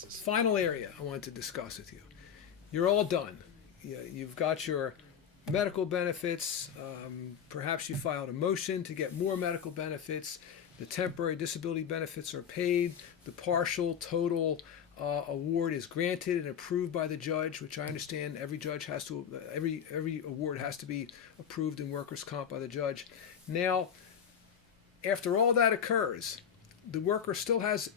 circumstances. Final area I wanted to discuss with you. You're all done. You've got your medical benefits. Perhaps you filed a motion to get more medical benefits. The temporary disability benefits are paid. The partial total award is granted and approved by the judge, which I understand every judge has to. Every award has to be approved in workers' comp by the judge. Now, after all that occurs, the worker still has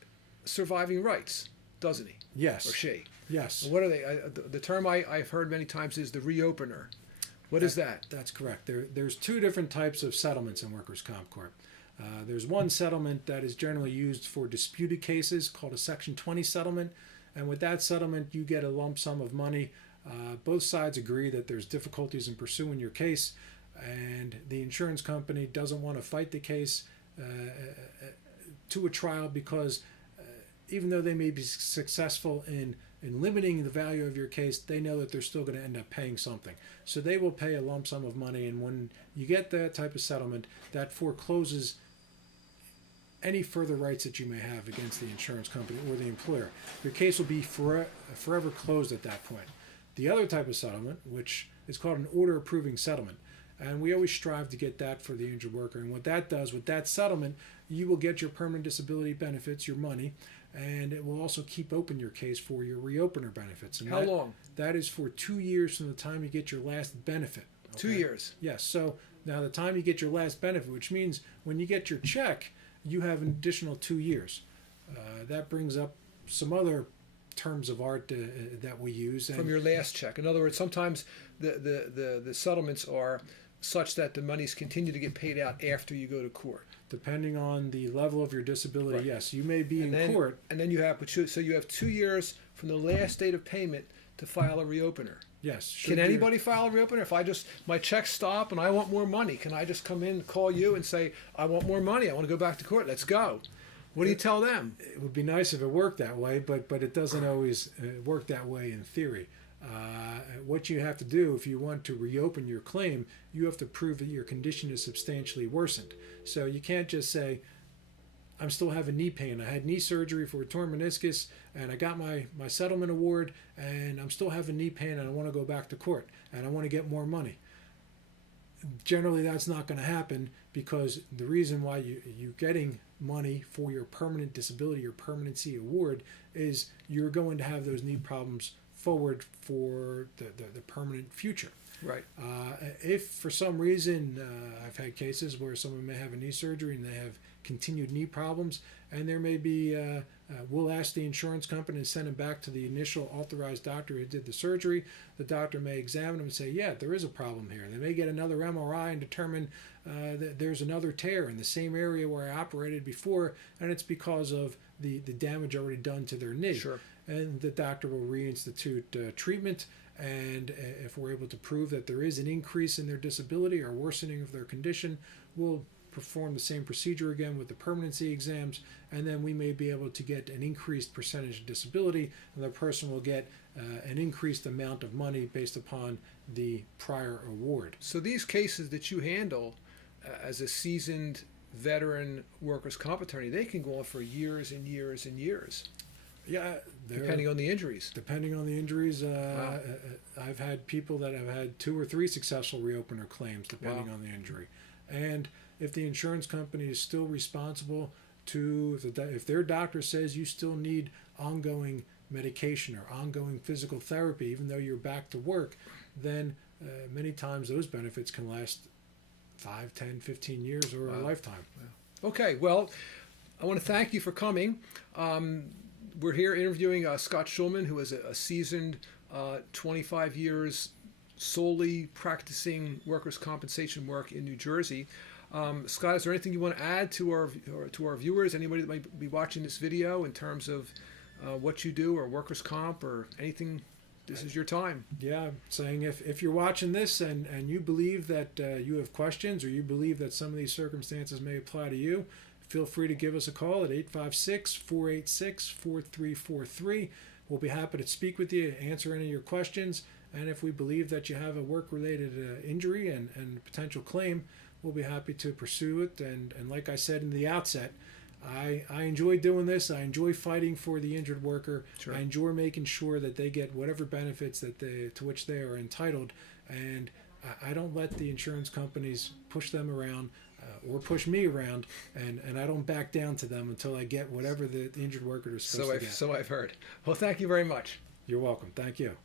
surviving rights, doesn't he? Yes. Or she? Yes. What are they? The term I've heard many times is the reopener. What is that? That's correct. There's two different types of settlements in workers' comp court. There's one settlement that is generally used for disputed cases called a Section 20 settlement. And with that settlement, you get a lump sum of money. Both sides agree that there's difficulties in pursuing your case, and the insurance company doesn't want to fight the case to a trial because even though they may be successful in limiting the value of your case, they know that they're still going to end up paying something. So they will pay a lump sum of money, and when you get that type of settlement, that forecloses any further rights that you may have against the insurance company or the employer. Your case will be forever closed at that point. The other type of settlement, which is called an order approving settlement, and we always strive to get that for the injured worker. And what that does, with that settlement, you will get your permanent disability benefits, your money, and it will also keep open your case for your reopener benefits. And How long? That is for 2 years from the time you get your last benefit. Okay? 2 years. Yes. So now the time you get your last benefit, which means when you get your check, you have an additional 2 years. That brings up some other terms of art that we use. From your last check. In other words, sometimes the settlements are such that the monies continue to get paid out after you go to court. Depending on the level of your disability, Right. yes, you may be in court. And then you have 2 years from the last date of payment to file a reopener. Yes. Can anybody file a reopener? If my checks stop and I want more money, can I just come in, call you and say, I want more money, I want to go back to court, let's go? What do you tell them? It would be nice if it worked that way, but it doesn't always work that way in theory. What you have to do if you want to reopen your claim, you have to prove that your condition is substantially worsened. So you can't just say, I'm still having knee pain. I had knee surgery for a torn meniscus, and I got my settlement award, and I'm still having knee pain, and I want to go back to court, and I want to get more money. Generally, that's not going to happen because the reason why you're getting money for your permanent disability or permanency award is you're going to have those knee problems forward for the permanent future. Right. If for some reason, I've had cases where someone may have a knee surgery and they have continued knee problems, and there may be, we'll ask the insurance company to send them back to the initial authorized doctor who did the surgery. The doctor may examine them and say, yeah, there is a problem here. They may get another MRI and determine that there's another tear in the same area where I operated before, and it's because of the damage already done to their knee. Sure. And the doctor will reinstitute treatment, and if we're able to prove that there is an increase in their disability or worsening of their condition, we'll perform the same procedure again with the permanency exams, and then we may be able to get an increased percentage of disability, and the person will get an increased amount of money based upon the prior award. So these cases that you handle as a seasoned veteran workers' comp attorney, they can go on for years and years and years. Yeah, depending on the injuries. Depending on the injuries, Wow. I've had people that have had 2 or 3 successful reopener claims, depending Wow. on the injury. And if the insurance company is still responsible to, if their doctor says you still need ongoing medication or ongoing physical therapy, even though you're back to work, then many times those benefits can last 5, 10, 15 years or Wow. a lifetime. Wow. Okay, well, I want to thank you for coming. We're here interviewing Scott Schulman, who is a seasoned 25 years solely practicing workers' compensation work in New Jersey. Scott, is there anything you want to add to our viewers, anybody that might be watching this video, in terms of what you do or workers' comp or anything? This is your time. Yeah, saying if you're watching this and you believe that you have questions or you believe that some of these circumstances may apply to you, feel free to give us a call at 856-486-4343. We'll be happy to speak with you, answer any of your questions, and if we believe that you have a work-related injury and potential claim, we'll be happy to pursue it. And like I said in the outset, I enjoy doing this. I enjoy fighting for the injured worker. Sure. I enjoy making sure that they get whatever benefits to which they are entitled, and I don't let the insurance companies push them around or push me around, and I don't back down to them until I get whatever the injured worker is supposed to get. So I've heard. Well, thank you very much. You're welcome. Thank you.